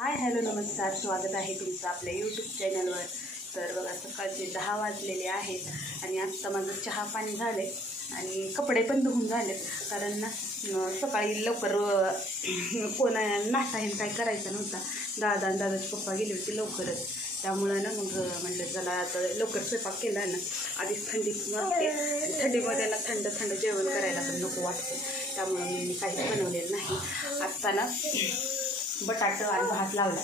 Hi hello नमस्कार, स्वागत आहे तुमचं आपल्या यूट्यूब चॅनलवर. तर बघा सकाळचे 10 वाजलेले आहेत आणि आत्ता माझं चहा पाणी झाले आणि कपडे पण धुवून झालेत. कारण ना सकाळी लवकर कोण नाश्ता हे काय करायचं नव्हता. दादा आणि दादाचे पप्पा गेले होते लवकरच, त्यामुळं ना मग म्हटलं चला आता लवकर स्वयंपाक केला ना, आधीच थंडी वाटते आणि थंडीमध्ये ना थंड थंड जेवण करायला पण नको वाटते, त्यामुळं मी काहीच बनवलेलं नाही. आत्ता ना बटाटा आणि भात लावला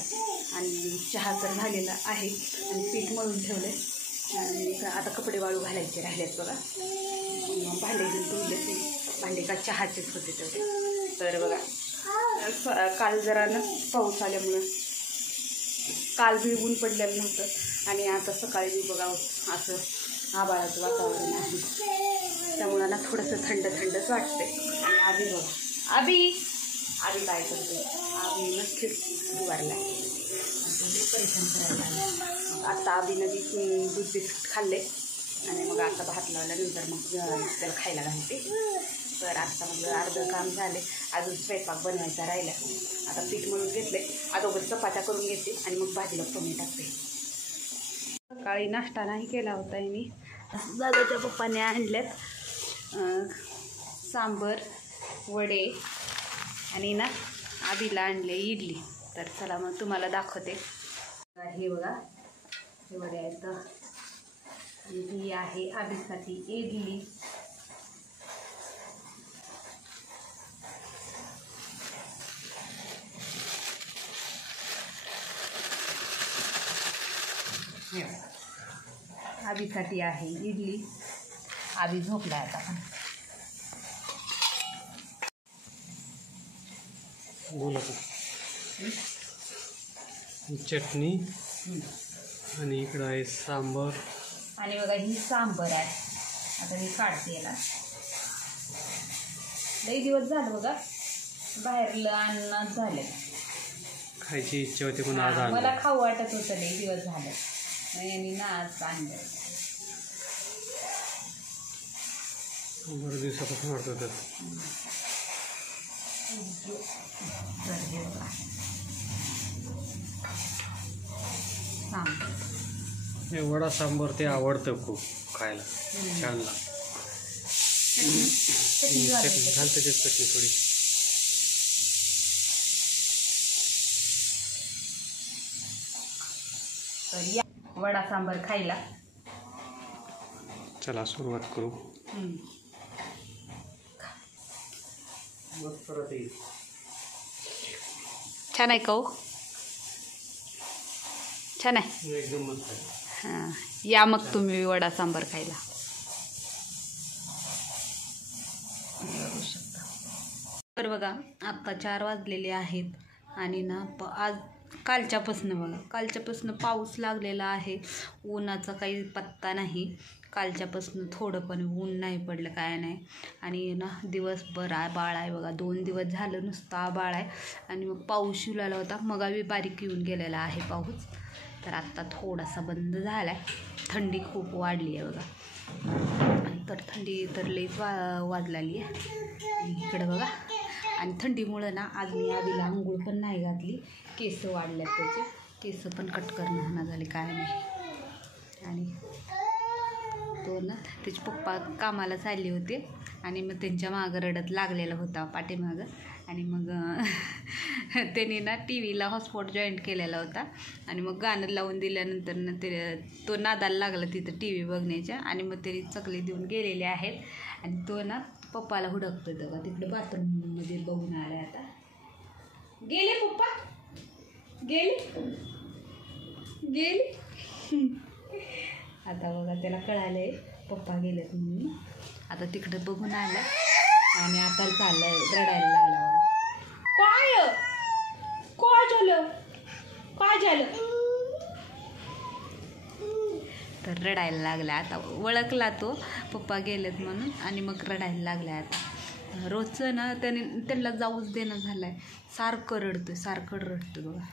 आणि चहा तर झालेला आहे आणि पीठ मळून ठेवले आणि आता कपडे वाळू घालायचे राहिलेत बघा. भांडे घेऊन धुवले, भांडे का चहाचेच होते तेवढे. तर बघा काल जरा ना पाऊस आल्यामुळं काल बी ऊन पडलेलं नव्हतं आणि आता सकाळी बी बघा असं आभाळाचं वातावरण आहे, त्यामुळं ना थोडंसं थंड थंडच वाटते. आणि आधी बघा आधी काय करते, आधी नक्कीच उभारला परेशान करायला. आता आधीनं बी दूध बिस्किट खाल्ले आणि मग आता भात लावल्यानंतर मग त्याला खायला घालते. तर आता मग अर्धं काम झाले, अजून स्वयंपाक बनवायचा राहिला. आता पीठ मळून घेतले, अगोदर चपात्या करून घेते आणि मग भाजीला फोडणी टाकते. सकाळी नाश्ता नाही केला होता मी, दादाच्या पप्पाने आणल्यात सांबर वडे आणि ना आधीला आणले इडली. तर चला मग तुम्हाला दाखवते. हे बघा हे वडे आहेत आणि ही आहे आधीसाठी इडली. आधीसाठी आहे इडली. आधी झोपला आता पण बोला चटणी आणि इकडं आहे सांबर. आणि बघा ही सांबर आहे. आता मी काढते याला. लई दिवस झालं बघा बाहेरलं अन्नच झालं, खायची इच्छा होती पण आज आणलं. मला खाऊ वाटत होतं, लई दिवस झालं मी ना आज आणलं. बरं दिवसापासून वाटत होतं. हे वडा सांबर ते आवडतं खूप खायला, छान लागतं. चटणी घाल त्याच्यात, चटणी थोडी. तर या वडा सांबर खायला चला सुरुवात करू. छान आहे का हो? छान आहे एकदम मस्त आहे. हां, या मग तुम्ही वडा सांबर खायला. बघू शकता. तर बघा आत्ता 4 वाजलेले आहेत आणि ना आज कालच्यापासून पाऊस लागलेला आहे. उन्हाचा काही पत्ता नाही. कालच्यापासून थोडं पण ऊन नाही पडलं, काय नाही. आणि ना दिवसभर आभाळ आहे बघा. 2 दिवस झालं नुसतं आभाळ आहे आणि मग पाऊस येऊ लागला होता. मगावी बारीक येऊन गेलेला आहे पाऊस. तर आत्ता थोडासा बंद झाला आहे. थंडी खूप वाढली आहे बघा. तर थंडी तर लईच वाजलेली आहे इकडं बघा. आणि थंडीमुळं ना आज मी आधीला आंघोळ पण नाही घातली. केस वाढल्यात त्याचे, केस पण कट करणं होणार झाले, काय नाही. आणि तो ना त्याचे पप्पा कामाला चालले होते आणि मग त्यांच्या मागं रडत लागलेला होता पाठीमागं. आणि मग त्यांनी ना टी व्हीला हॉटस्पॉट जॉईंट केलेला होता आणि मग गाणं लावून दिल्यानंतर ना तो नादाला लागला तिथं टी व्ही बघण्याच्या. आणि मग त्यांनी चकली देऊन गेलेले आहेत आणि तो ना पप्पाला हुडकतो बघा. तिकडे बाथरूममध्ये बघून आला. आता गेले पप्पा, गेले. आता बघा त्याला कळालंय पप्पा गेलेत म्हणून. आता तिकडे बघून आला आणि आता चाललं रडायला लागला. काय झालं तर रडायला लागला. आता ओळखला तो पप्पा गेलेत म्हणून आणि मग रडायला लागला. आता रोजचं ना त्यांना जाऊच देणं झालं आहे. सारखं रडतो बघा.